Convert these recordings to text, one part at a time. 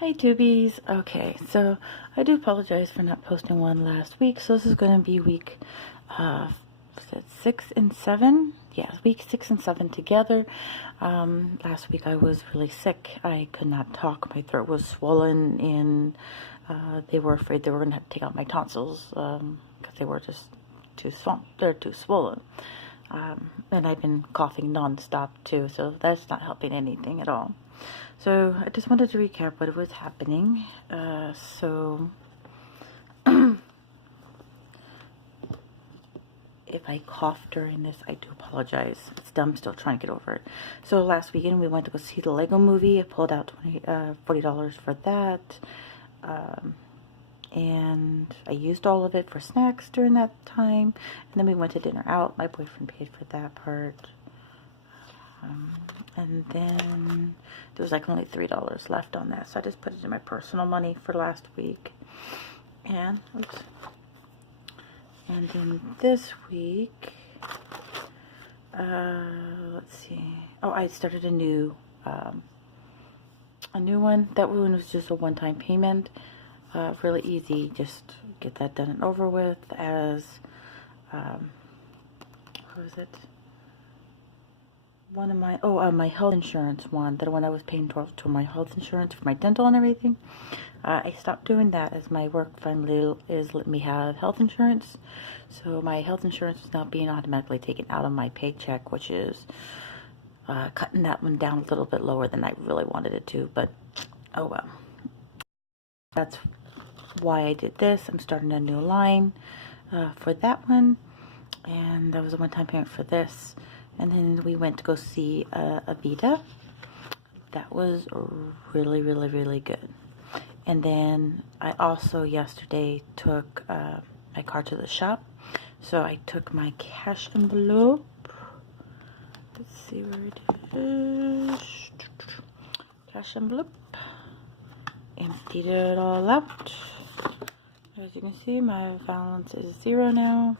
Hi tubies. Okay, so I do apologize for not posting one last week. So this is going to be week was it 6 and 7? Yeah, week 6 and 7 together. Last week I was really sick. I could not talk. My throat was swollen, and they were afraid they were going to have to take out my tonsils because they were just they're too swollen. And I've been coughing nonstop too, so that's not helping anything at all. So I just wanted to recap what was happening. If I cough during this, I do apologize. It's dumb, still trying to get over it. So last weekend we went to go see the Lego movie. I pulled out $40 for that. And I used all of it for snacks during that time. And then we went to dinner out. My boyfriend paid for that part. And then there was like only $3 left on that, so I just put it in my personal money for last week. And oops. And then this week, let's see. Oh, I started a new one. That one was just a one-time payment. Really easy. Just get that done and over with. As what was it? One of my my health insurance one, the one I was paying to my health insurance for my dental and everything. I stopped doing that as my work finally is letting me have health insurance. So my health insurance is now being automatically taken out of my paycheck, which is cutting that one down a little bit lower than I really wanted it to. But oh well. That's why I did this. I'm starting a new line for that one, and that was a one-time payment for this. And then we went to go see Avita. That was really, really, really good. And then I also yesterday took my car to the shop. So I took my cash envelope. Let's see where it is. Cash envelope. Emptied it all out. As you can see, my balance is 0 now.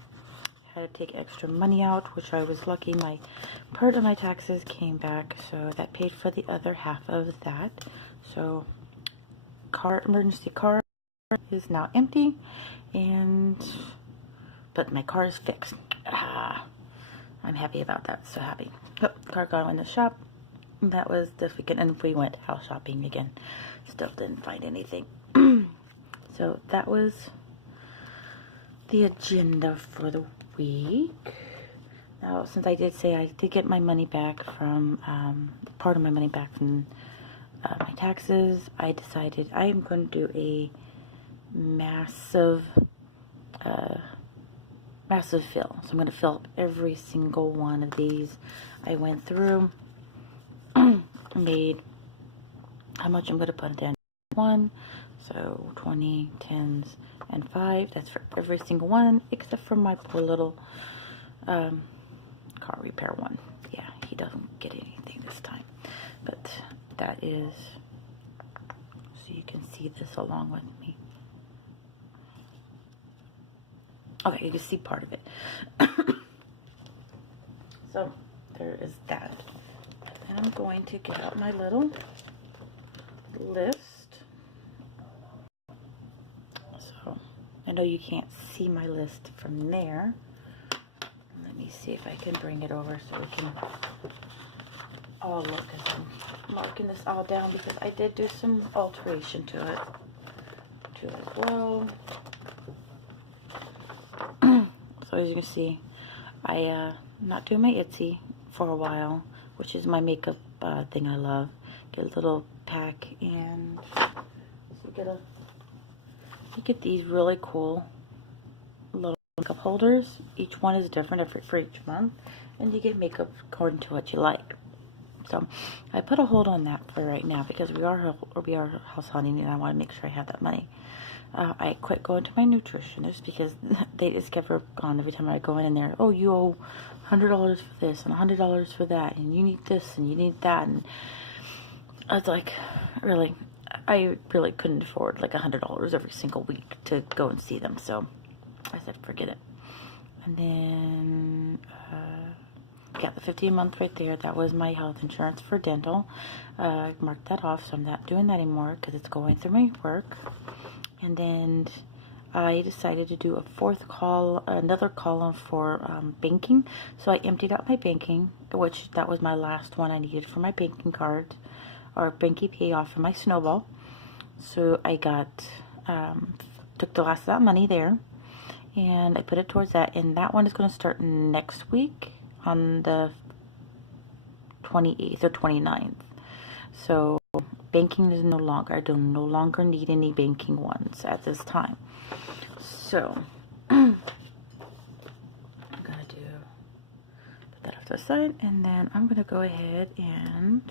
Had to take extra money out, which I was lucky. My part of my taxes came back, so that paid for the other half of that. So emergency car is now empty, but my car is fixed. I'm happy about that. So happy. Oh, car got in the shop. That was this weekend, and we went house shopping again. Still didn't find anything. So that was the agenda for the week. Now, since I did say I did get my money back from part of my money back from my taxes, I decided I am going to do a massive fill. So I'm going to fill up every single one of these. I went through, made how much I'm going to put down. One, so 20, 10s, and 5. That's for every single one, except for my poor little car repair one. Yeah, he doesn't get anything this time. But that is, so you can see this along with me. Okay, you can see part of it. So there is that. And I'm going to get out my little list. So I know you can't see my list from there. Let me see if I can bring it over so we can all look as I'm marking this all down, because I did do some alteration to it too as well. So as you can see, I not doing my Etsy for a while, which is my makeup thing I love. Get a little pack, and so you get these really cool little makeup holders. Each one is different for each month, and you get makeup according to what you like. So I put a hold on that for right now because we are house hunting, and I want to make sure I have that money. I quit going to my nutritionist because they just kept her gone every time I go in there. Oh, you owe $100 for this and $100 for that, and you need this and you need that, and I was like, really, I really couldn't afford like $100 every single week to go and see them. So I said, forget it. And then got the 50 a month right there. That was my health insurance for dental. I marked that off, so I'm not doing that anymore because it's going through my work. And then I decided to do another column for banking. So I emptied out my banking, which that was my last one I needed for my banking card, or banking pay off of my snowball. So I took the last of that money there, and I put it towards that, and that one is going to start next week on the 28th or 29th. So banking is no longer, I do no longer need any banking ones at this time. So I'm gonna put that off to the side, and then I'm gonna go ahead and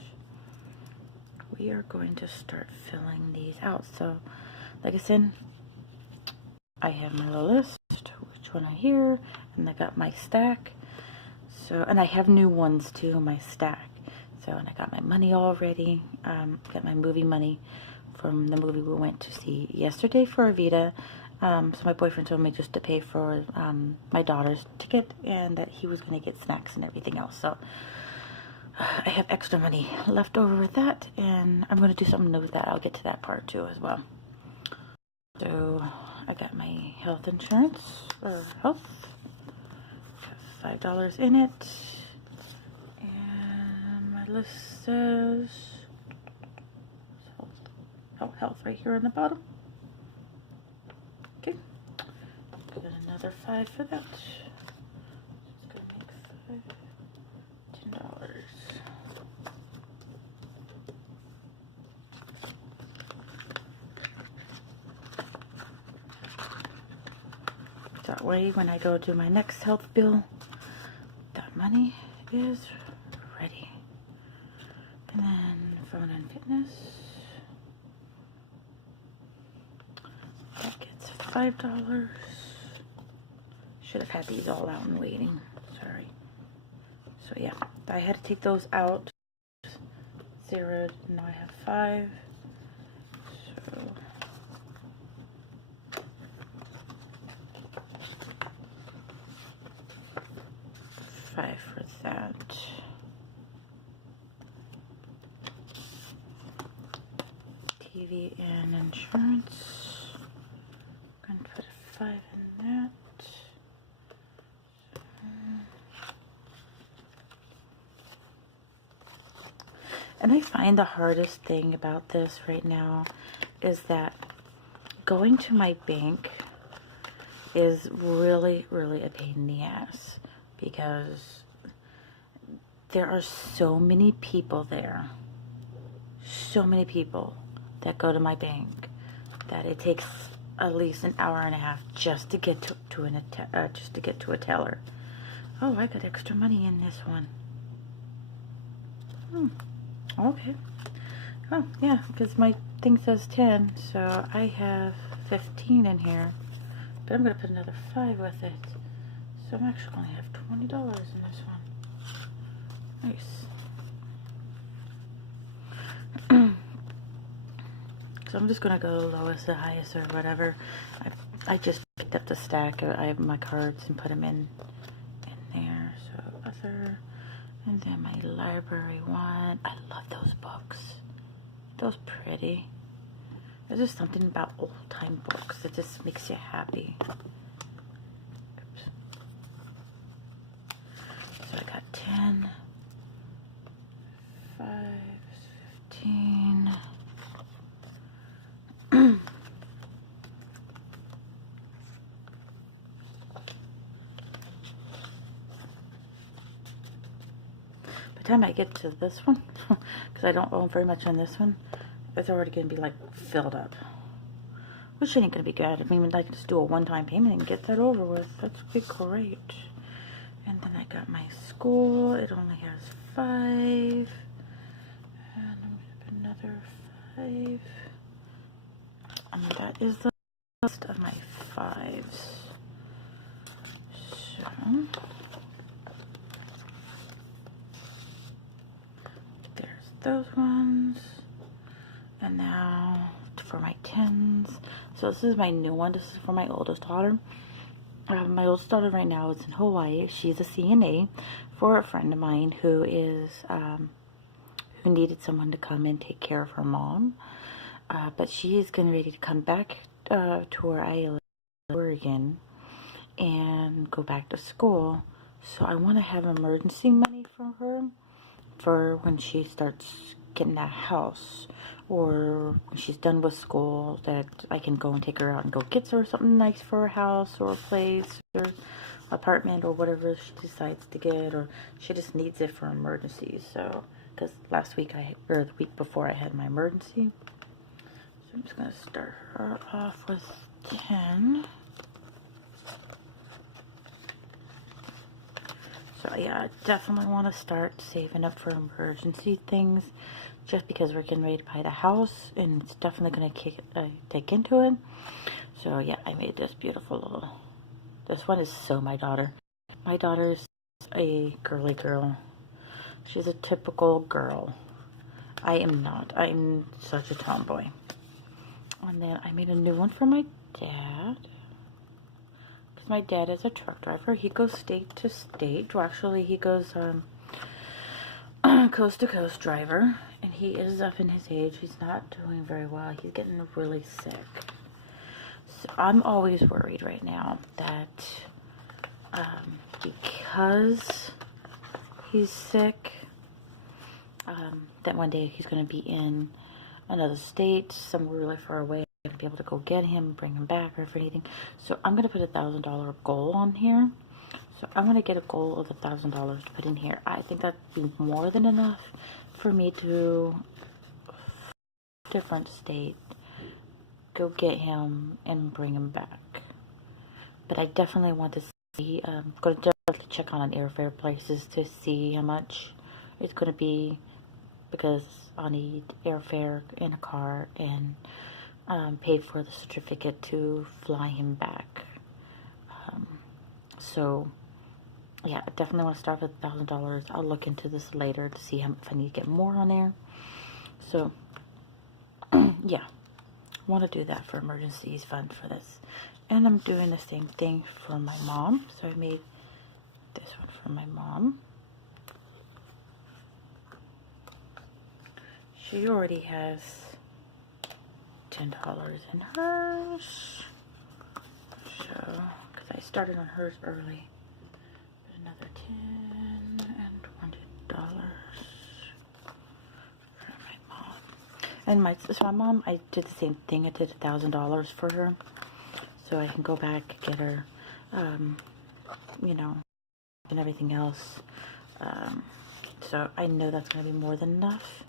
we are going to start filling these out. So like I said, I have my little list, which one I here, and I got my stack. So, and I have new ones too in my stack. So, and I got my money already. Got my movie money from the movie we went to see yesterday for Avita. So my boyfriend told me just to pay for my daughter's ticket, and that he was going to get snacks and everything else. So I have extra money left over with that, and I'm going to do something new with that. I'll get to that part too as well. So I got my health insurance, or health, $5 in it, and my list says health right here on the bottom. Okay, got another $5 for that. It's gonna make $10. That way, when I go do my next health bill, that money is ready. And then phone and fitness, that gets $5. Should have had these all out and waiting. Sorry. So yeah, I had to take those out. Zeroed. Now I have 5. So for that. TV and insurance. I'm going to put a 5 in that. And I find the hardest thing about this right now is that going to my bank is really, really a pain in the ass, because there are so many people there, so many people that go to my bank, that it takes at least an hour and a half just to get to a teller. Oh, I got extra money in this one. Okay. Oh, yeah, because my thing says 10, so I have 15 in here, but I'm going to put another 5 with it. So I'm actually going to have $20 in this one. Nice. So I'm just going to go lowest to highest or whatever. I just picked up the stack. I have my cards and put them in there. So other, and then my library one. I love those books. Those pretty. There's just something about old time books that just makes you happy. Oops. So I got 10, 5, 15. By the time I get to this one, because I don't own very much on this one, it's already going to be like filled up, which ain't going to be good. I mean, I can just do a one-time payment and get that over with. That's be great. And then I got my school. It only has 5, and I'm going to put another 5. And that is the list of my 5s. So there's those ones. And now for my 10s. So this is my new one. This is for my oldest daughter. My oldest daughter right now is in Hawaii. She's a CNA for a friend of mine who who needed someone to come and take care of her mom. But she is getting ready to come back to where I live in Oregon and go back to school. So I want to have emergency money for her for when she starts getting that house, or when she's done with school, that I can go and take her out and go get her something nice for a house or a place or apartment or whatever she decides to get, or she just needs it for emergencies. So, because last week or the week before I had my emergency. So I'm just going to start her off with 10. So yeah, I definitely want to start saving up for emergency things, just because we're getting ready to buy the house, and it's definitely going to take into it. So yeah, I made this beautiful little, this one is so my daughter. My daughter's a girly girl. She's a typical girl. I am not. I'm such a tomboy. And then I made a new one for my dad. My dad is a truck driver. He goes state to state. Well, actually, he goes coast to coast driver. And he is up in his age. He's not doing very well. He's getting really sick. So I'm always worried right now that because he's sick, that one day he's going to be in another state, somewhere really far away. To be able to go get him, bring him back, or for anything. So I'm gonna put $1,000 goal on here. So I'm gonna get a goal of $1,000 to put in here. I think that'd be more than enough for me to different state, go get him and bring him back. But I definitely want to see. Go to definitely check on airfare prices to see how much it's gonna be, because I'll need airfare in a car and pay for the certificate to fly him back. So yeah, I definitely want to start with $1,000. I'll look into this later to see if I need to get more on there. So yeah, I want to do that for emergencies fund for this. And I'm doing the same thing for my mom. So I made this one for my mom. She already has $10 in hers. So, because I started on hers early. Another 10 and $20 for my mom. And my mom, I did the same thing. I did $1,000 for her, so I can go back, get her, you know, and everything else. So I know that's going to be more than enough,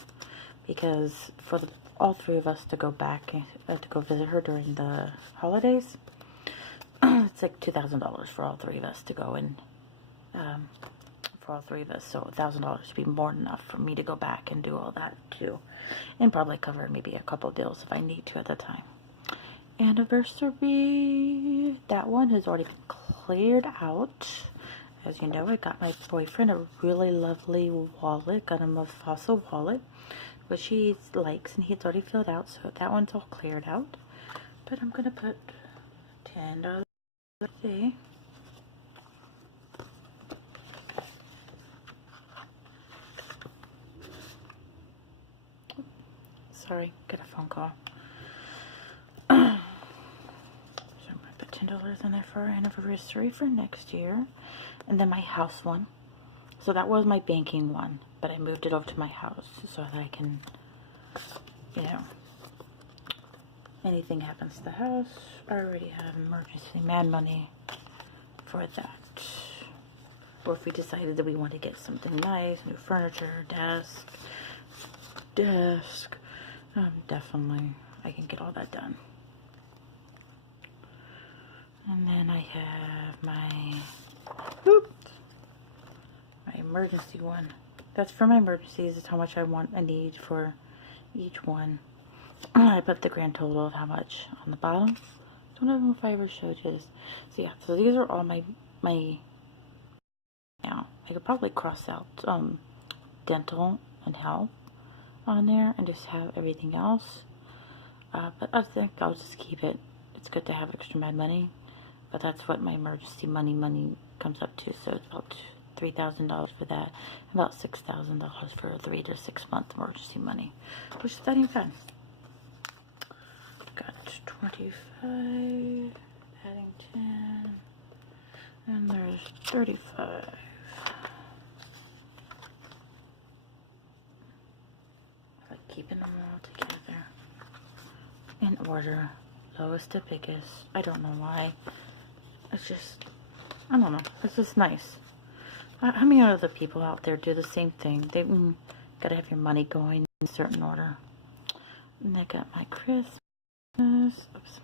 because for all three of us to go back, to go visit her during the holidays, it's like $2,000 for all three of us to go, and for all three of us, so $1,000 would be more than enough for me to go back and do all that too, and probably cover maybe a couple bills if I need to at the time. Anniversary, that one has already been cleared out. As you know, I got my boyfriend a really lovely wallet, got him a fossil wallet, which he likes, and he's already filled out, so that one's all cleared out. But I'm gonna put $10. See. Sorry, got a phone call. So I'm gonna put $10 in there for our anniversary for next year. And then my house one. So that was my banking one, but I moved it over to my house so that I can, you know, anything happens to the house, I already have emergency mad money for that. Or if we decided that we want to get something nice, new furniture, desk, definitely I can get all that done. And then I have my emergency one. That's for my emergencies. It's how much I need for each one. I put the grand total of how much on the bottom. Don't know if I ever showed you this. So yeah, so these are all my now I could probably cross out dental and health on there and just have everything else. But I think I'll just keep it. It's good to have extra mad money, but that's what my emergency money comes up to. So it's about $3,000 for that. About $6,000 for a 3 to 6 month emergency money, which is not even bad. Got 25, adding 10, and there's 35. I like keeping them all together in order, lowest to biggest. I don't know why. It's just, I don't know. It's just nice. How many other people out there do the same thing? They gotta have your money going in a certain order. And I got my Christmas. Oops.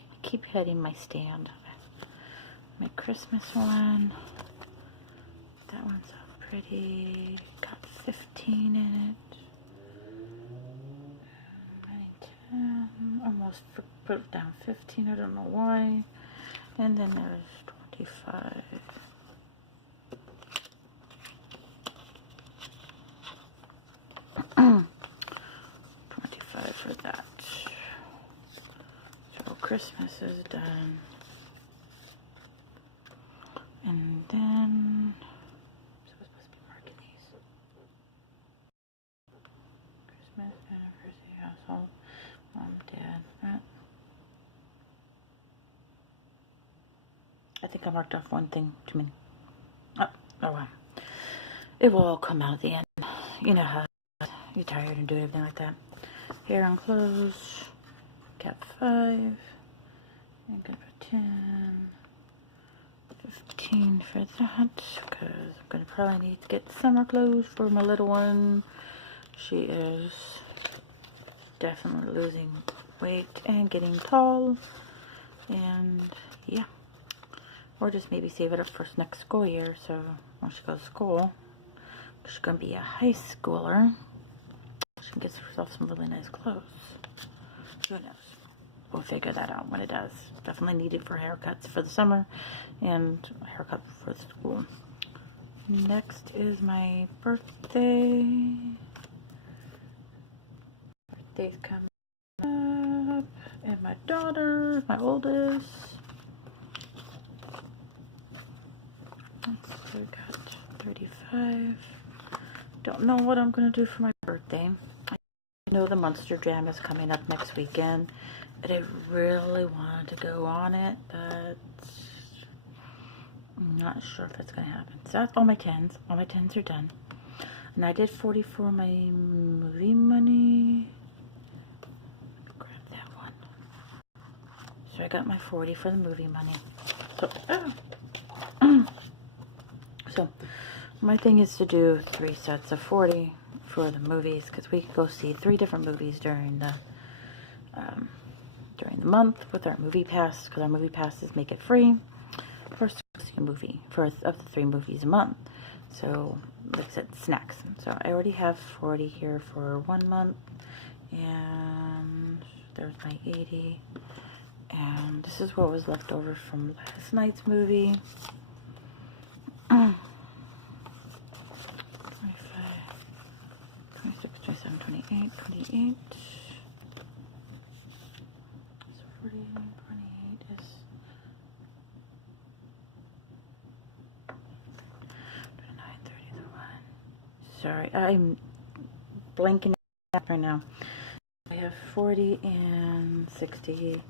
I keep hitting my stand. My Christmas one. That one's all pretty. Got 15 in it. 9, 10. Almost put down 15. I don't know why. And then there's 25. For that. So Christmas is done. And then so we're supposed to be marking these. Christmas, anniversary, household, mom, dad. Right? I think I marked off one thing too many. Oh well. It will all come out at the end. You know how you're tired and do everything like that. Hair on clothes, got 5, and gonna put 10, 15 for that, because I'm gonna probably need to get summer clothes for my little one. She is definitely losing weight and getting tall, and yeah, or just maybe save it up for next school year, so when she goes to school, she's gonna be a high schooler. She can get herself some really nice clothes. Who knows? We'll figure that out when it does. Definitely needed for haircuts for the summer and haircut for the school. Next is my birthday. Birthday's coming up. And my daughter, my oldest. So we got 35. Don't know what I'm going to do for my birthday. I know the Monster Jam is coming up next weekend, and I really wanted to go on it, but I'm not sure if it's going to happen. So that's all my 10s. All my 10s are done. And I did 40 for my movie money. Grab that one. So I got my 40 for the movie money. So, my thing is to do 3 sets of 40 for the movies, because we could go see 3 different movies during the month with our movie pass, because our movie passes make it free for see a movie for of the 3 movies a month. So, like I said, snacks. So I already have 40 here for 1 month, and there's my 80, and this is what was left over from last night's movie. 27, 28, 28. So 40 and 28 is 29, 31. Sorry, I'm blanking out right now. I have 40 and 60,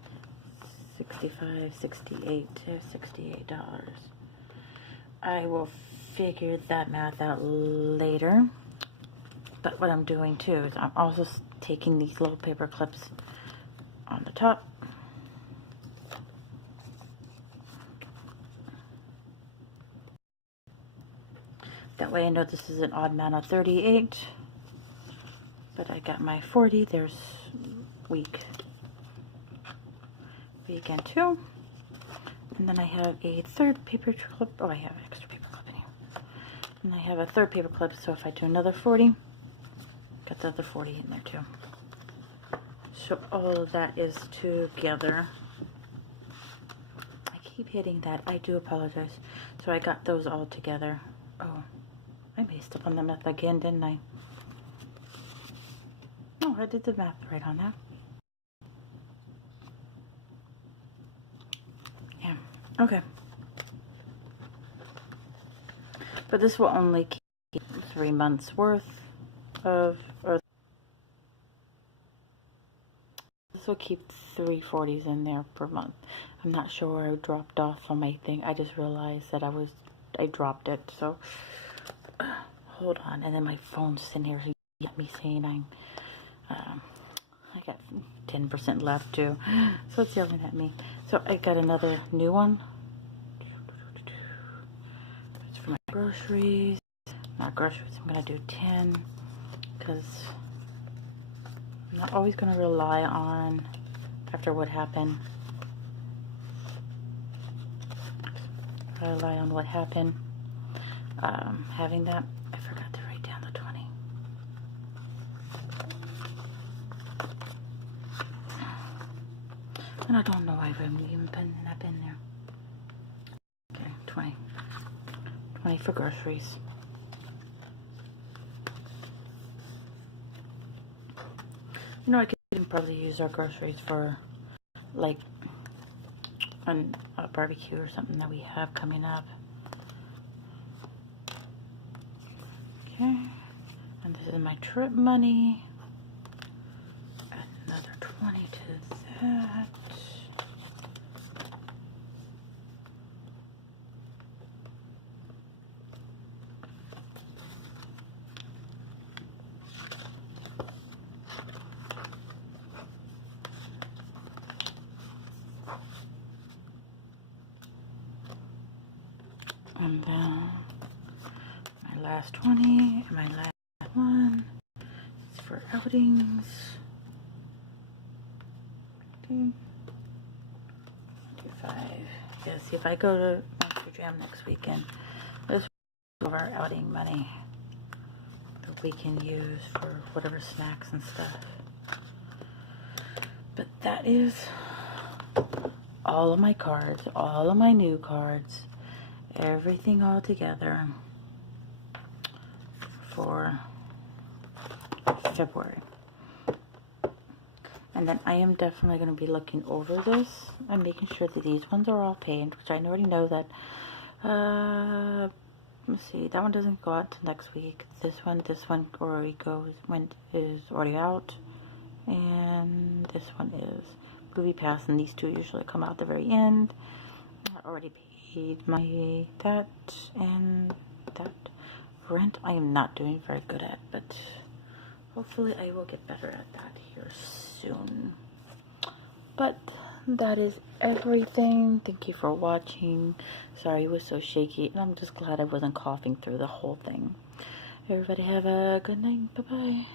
65, 68, $68. I will figure that math out later. But what I'm doing too is I'm also taking these little paper clips on the top. That way I know this is an odd amount of 38. But I got my 40. There's weekend 2. And then I have a third paper clip. Oh, I have an extra paper clip in here. And I have a third paper clip, so if I do another 40, got the other 40 in there too. So all of that is together. I keep hitting that. I do apologize. So I got those all together. Oh, I messed up on the math again, didn't I? Oh, I did the math right on that. Yeah, okay. But this will only keep 3 months worth of, or this will keep 340s in there per month. I'm not sure where I dropped off on my thing. I just realized that I dropped it. So hold on. And then my phone's sitting here. So you get me saying I got 10% left too. So it's yelling at me. So I got another new one. It's for my groceries. Not groceries. I'm gonna do 10 because I'm not always gonna rely on, after what happened. I rely on what happened. Having that, I forgot to write down the 20. And I don't know why I've even putting that in there. Okay, 20. 20 for groceries. You know, I could probably use our groceries for, like, a barbecue or something that we have coming up. Okay, and this is my trip money. Add another 20 to that. And then my last 20, and my last one is for outings. 25. Yeah, see, if I go to Monster Jam next weekend, this is our outing money that we can use for whatever snacks and stuff. But that is all of my cards, all of my new cards, everything all together for February. And then I am definitely going to be looking over this and making sure that these ones are all paid, which I already know that, let's see, that one doesn't go out till next week. This one already is already out, and this one is Movie Pass, and these two usually come out at the very end. I already paid my that and that. Rent I am not doing very good at, but hopefully I will get better at that here soon. But that is everything. Thank you for watching. Sorry it was so shaky, and I'm just glad I wasn't coughing through the whole thing. Everybody have a good night. Bye-bye.